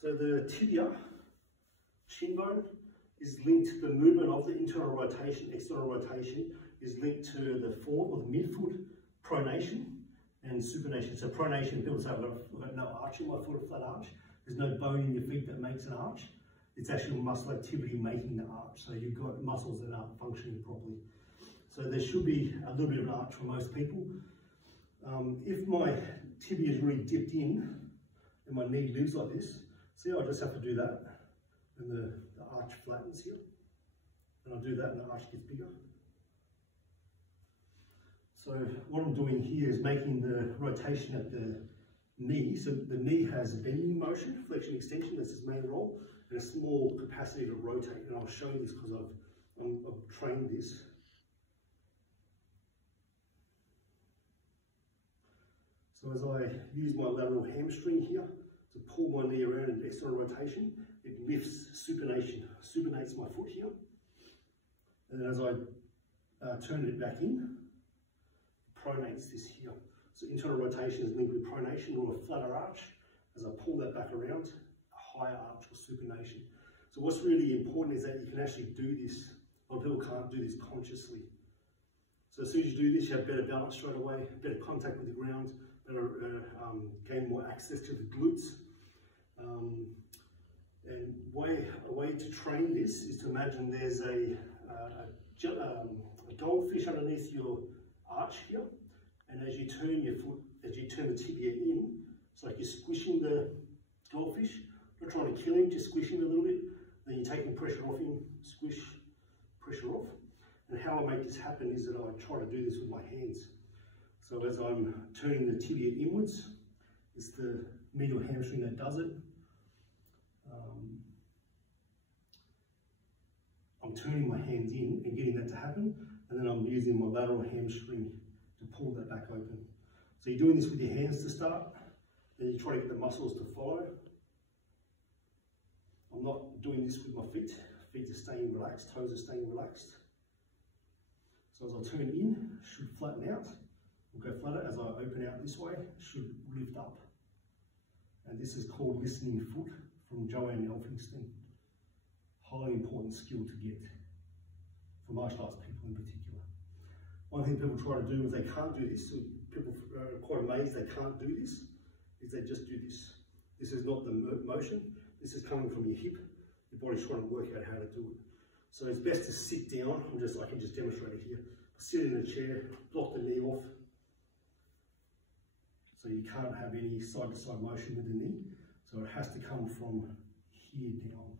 So the tibia, shin bone, is linked to the movement of the internal rotation, external rotation, is linked to the fore or the midfoot pronation and supination. So pronation, people say, I've got no arch in my foot, a flat arch. There's no bone in your feet that makes an arch. It's actually muscle activity making the arch. So you've got muscles that aren't functioning properly. So there should be a little bit of an arch for most people. If my tibia is really dipped in and my knee lives like this, see, I just have to do that and the arch flattens here. And I'll do that and the arch gets bigger. So what I'm doing here is making the rotation at the knee. So the knee has bending motion, flexion, extension, that's its main role, and a small capacity to rotate. And I'll show you this because I've trained this. So as I use my lateral hamstring here to pull my knee around in external rotation, it lifts supination, supinates my foot here. And then as I turn it back in, pronates this here. So internal rotation is linked with pronation or a flatter arch. As I pull that back around, a higher arch or supination. So what's really important is that you can actually do this. A lot of people can't do this consciously. So as soon as you do this, you have better balance straight away, better contact with the ground, better gain more access to the glutes. And a way to train this is to imagine there's a goldfish underneath your arch here, and as you turn your foot, as you turn the tibia in, it's like you're squishing the goldfish, not trying to kill him, just squishing a little bit, then you're taking pressure off him, squish, pressure off. And how I make this happen is that I try to do this with my hands. So as I'm turning the tibia inwards, it's the medial hamstring that does it. I'm turning my hands in and getting that to happen, and then I'm using my lateral hamstring to pull that back open. So you're doing this with your hands to start, then you try to get the muscles to follow. I'm not doing this with my feet. Feet are staying relaxed, toes are staying relaxed. So as I turn in, should flatten out. We'll go flatter. As I open out this way, should lift up. And this is called listening foot from Joanne Elphinston. Highly important skill to get for martial arts people in particular. One thing people try to do is they can't do this. So people are quite amazed they can't do this, is they just do this. This is not the motion. This is coming from your hip. Your body's trying to work out how to do it. So it's best to sit down. I can just demonstrate it here. Sit in a chair, block the knee off. So you can't have any side-to-side motion with the knee. So it has to come from here down.